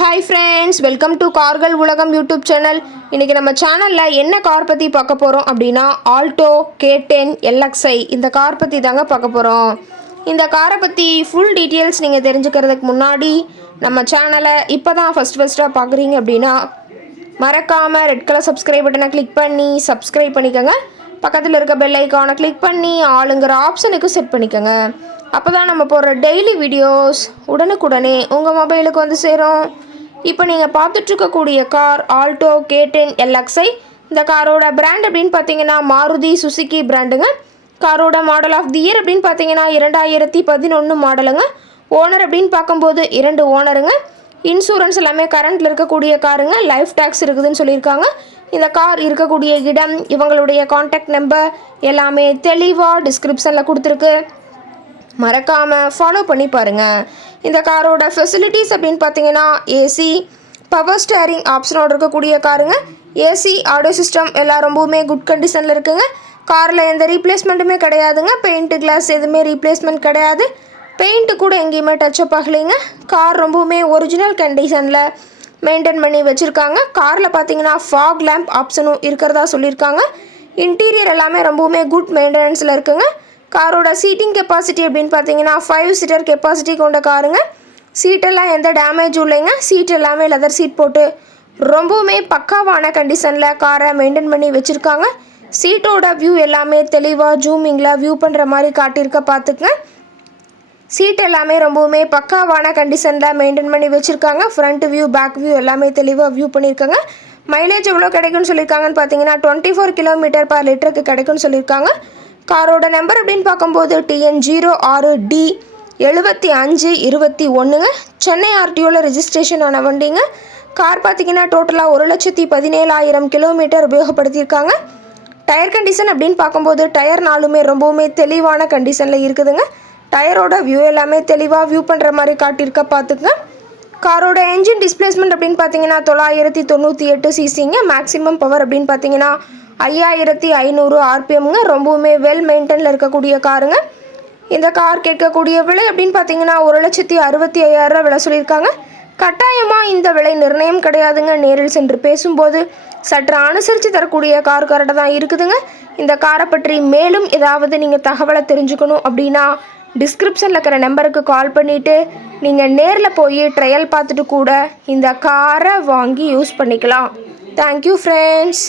Hi friends, welcome to கார்கள் உலகம் YouTube channel. இன்றைக்கி நம்ம சேனலில் என்ன கார் பற்றி பார்க்க போகிறோம் அப்படின்னா ஆல்டோ K10 LXi இந்த கார் பற்றி தாங்க பார்க்க போகிறோம். இந்த காரை பற்றி ஃபுல் டீட்டெயில்ஸ் நீங்கள் தெரிஞ்சுக்கிறதுக்கு முன்னாடி நம்ம சேனலை இப்போ தான் ஃபஸ்ட்டாக பார்க்குறீங்க அப்படின்னா மறக்காமல் ரெட் கலர் சப்ஸ்கிரைப் பட்டனை கிளிக் பண்ணி சப்ஸ்கிரைப் பண்ணிக்கோங்க. பக்கத்தில் இருக்க பெல் ஐக்கானை கிளிக் பண்ணி ஆளுங்கிற ஆப்ஷனுக்கு செட் பண்ணிக்கோங்க. அப்போ தான் நம்ம போடுற டெய்லி வீடியோஸ் உடனுக்குடனே உங்கள் மொபைலுக்கு வந்து சேரும். இப்போ நீங்கள் பார்த்துட்ருக்கக்கூடிய கார் ஆல்டோ K10 LXi. இந்த காரோட பிராண்ட் அப்படின்னு பார்த்தீங்கன்னா மாருதி சுசுகி பிராண்டுங்க. காரோட மாடல் ஆஃப் தி இயர் அப்படின்னு பார்த்தீங்கன்னா 2011 மாடலுங்க. ஓனர் அப்படின்னு பார்க்கும்போது 2 ஓனருங்க. இன்சூரன்ஸ் எல்லாமே கரண்ட்டில் இருக்கக்கூடிய காருங்க. லைஃப் டேக்ஸ் இருக்குதுன்னு சொல்லியிருக்காங்க. இந்த கார் இருக்கக்கூடிய இடம், இவங்களுடைய காண்டாக்ட் நம்பர் எல்லாமே தெளிவாக டிஸ்கிரிப்ஷனில் கொடுத்துருக்கு. மறக்காமல் ஃபாலோ பண்ணி பாருங்கள். இந்த காரோட ஃபெசிலிட்டிஸ் அப்படின்னு பார்த்தீங்கன்னா ஏசி, பவர் ஸ்டேரிங் ஆப்ஷனோடு இருக்கக்கூடிய காருங்க. ஏசி, ஆடியோ சிஸ்டம் எல்லாம் ரொம்பவுமே குட் கண்டிஷனில் இருக்குங்க. காரில் எந்த ரீப்ளேஸ்மெண்ட்டுமே கிடையாதுங்க. பெயிண்ட்டு, கிளாஸ் எதுவுமே ரீப்ளேஸ்மெண்ட் கிடையாது. பெயிண்ட்டு கூட எங்கேயுமே டச்சப் ஆகலைங்க. கார் ரொம்பவுமே ஒரிஜினல் கண்டிஷனில் மெயின்டைன் பண்ணி வச்சுருக்காங்க. காரில் பார்த்தீங்கன்னா ஃபாக் லேம்ப் ஆப்ஷனும் இருக்கிறதா சொல்லியிருக்காங்க. இன்டீரியர் எல்லாமே ரொம்பவுமே குட் மெயின்டெனன்ஸில் இருக்குங்க. காரோட சீட்டிங் கெப்பாசிட்டி அப்படின்னு பார்த்தீங்கன்னா 5 சீட்டர் கெப்பாசிட்டி கொண்ட காருங்க. சீட்டெல்லாம் எந்த டேமேஜும் இல்லைங்க. சீட் எல்லாமே லெதர் சீட் போட்டு ரொம்பவுமே பக்காவான கண்டிஷனில் காரை மெயின்டைன் பண்ணி வச்சுருக்காங்க. சீட்டோட வியூ எல்லாமே தெளிவாக ஜூமிங்கில் வியூ பண்ணுற மாதிரி காட்டியிருக்க பார்த்துக்குங்க. சீட் எல்லாமே ரொம்பவுமே பக்காவான கண்டிஷனில் மெயின்டைன் பண்ணி வச்சுருக்காங்க. ஃப்ரண்ட் வியூ, பேக் வியூ எல்லாமே தெளிவாக வியூ பண்ணியிருக்காங்க. மைலேஜ் எவ்வளோ கிடைக்கும்னு சொல்லியிருக்காங்கன்னு பார்த்தீங்கன்னா 24 km/லிட்டருக்கு கிடைக்கும்னு சொல்லியிருக்காங்க. காரோட நம்பர் அப்படின்னு பார்க்கும்போது TN06D 7521ங்க. சென்னை RTOவில் ரெஜிஸ்ட்ரேஷன் ஆன வண்டிங்க. கார் பார்த்தீங்கன்னா டோட்டலாக 1,17,000 கிலோமீட்டர் உபயோகப்படுத்தியிருக்காங்க. டயர் கண்டிஷன் அப்படின்னு பார்க்கும்போது டயர் நாலுமே ரொம்பவுமே தெளிவான கண்டிஷனில் இருக்குதுங்க. டயரோட வியூ எல்லாமே தெளிவாக வியூ பண்ணுற மாதிரி காட்டியிருக்க பார்த்துக்குங்க. காரோட என்ஜின் டிஸ்பிளேஸ்மெண்ட் அப்படின்னு பார்த்தீங்கன்னா 998 cc. மேக்ஸிமம் பவர் அப்படின்னு பார்த்தீங்கன்னா 5500 RPMங்க. ரொம்பவுமே வெல் மெயின்டெனில் இருக்கக்கூடிய காருங்க. இந்த கார் கேட்கக்கூடிய விலை அப்படின்னு பார்த்தீங்கன்னா 1,65,000 விலை சொல்லியிருக்காங்க. கட்டாயமாக இந்த விலை நிர்ணயம் கிடையாதுங்க. நேரில் சென்று பேசும்போது சற்று அனுசரித்து தரக்கூடிய கார் கரெக்டாக தான் இருக்குதுங்க. இந்த காரை பற்றி மேலும் ஏதாவது நீங்கள் தகவலை தெரிஞ்சுக்கணும் அப்படின்னா டிஸ்கிரிப்ஷனில் இருக்கிற நம்பருக்கு கால் பண்ணிவிட்டு நீங்கள் நேரில் போய் ட்ரையல் பார்த்துட்டு கூட இந்த காரை வாங்கி யூஸ் பண்ணிக்கலாம். Thank you friends.